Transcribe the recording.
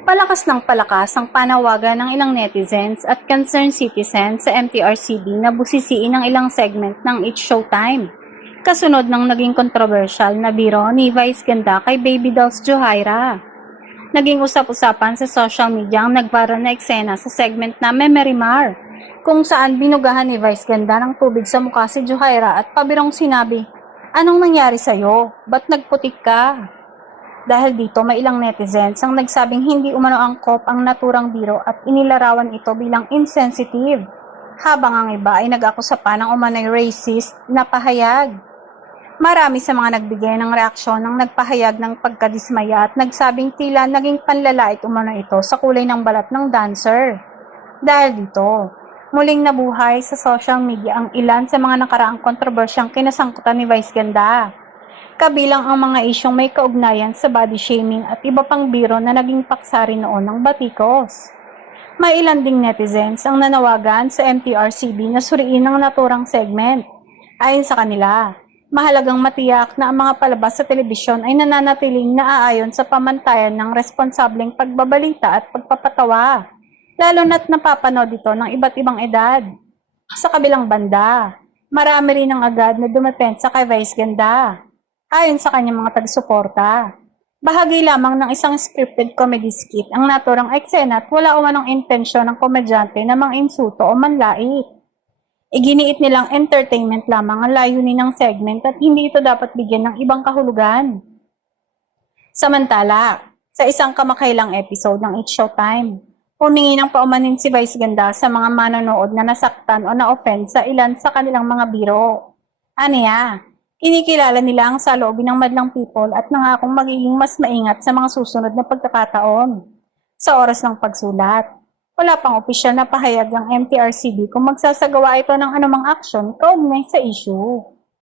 Palakas ng palakas ang panawagan ng ilang netizens at concerned citizens sa MTRCB na busisiin ang ilang segment ng It's Showtime. Kasunod ng naging kontrobersyal na biro ni Vice Ganda kay Baby Dolls Johaira. Naging usap-usapan sa social media ang nag-viral na eksena sa segment na Memory Mar, kung saan binugahan ni Vice Ganda ng tubig sa mukha si Johaira at pabirong sinabi, "Anong nangyari sa'yo? Ba't nagputik ka?" Dahil dito may ilang netizens ang nagsabing hindi umano angkop ang naturang biro at inilarawan ito bilang insensitive, habang ang iba ay nag-akusa pa ng umano'y racist na pahayag. Marami sa mga nagbigay ng reaksyon ang nagpahayag ng pagkadismaya at nagsabing tila naging panlalait umano ito sa kulay ng balat ng dancer. Dahil dito, muling nabuhay sa social media ang ilan sa mga nakaraang kontrobersyang kinasangkutan ni Vice Ganda. Kabilang ang mga isyong may kaugnayan sa body shaming at iba pang biro na naging paksari noon ng batikos. May ilan ding netizens ang nanawagan sa MTRCB na suriin ang naturang segment. Ayon sa kanila, mahalagang matiyak na ang mga palabas sa telebisyon ay nananatiling naaayon sa pamantayan ng responsableng pagbabalita at pagpapatawa, lalo na't napapanood ito ng iba't ibang edad. Sa kabilang banda, marami rin ang agad na dumepensa kay Vice Ganda. Ayon sa kanyang mga taga-suporta, bahagi lamang ng isang scripted comedy skit ang naturang eksena at wala umanong intensyon ng komedyante na mang-insulto o manlait. Iginiit nilang entertainment lamang ang layunin ng segment at hindi ito dapat bigyan ng ibang kahulugan. Samantala, sa isang kamakailang episode ng It's Showtime, humingi ng paumanin si Vice Ganda sa mga manonood na nasaktan o na-offend sa ilan sa kanilang mga biro. Aniya, kinikilala nila ang saloobin ng madlang people at nangakong magiging mas maingat sa mga susunod na pagkakataon. Sa oras ng pagsulat, wala pang opisyal na pahayag ang MTRCB kung magsasagawa ito ng anumang aksyon kaugnay sa issue.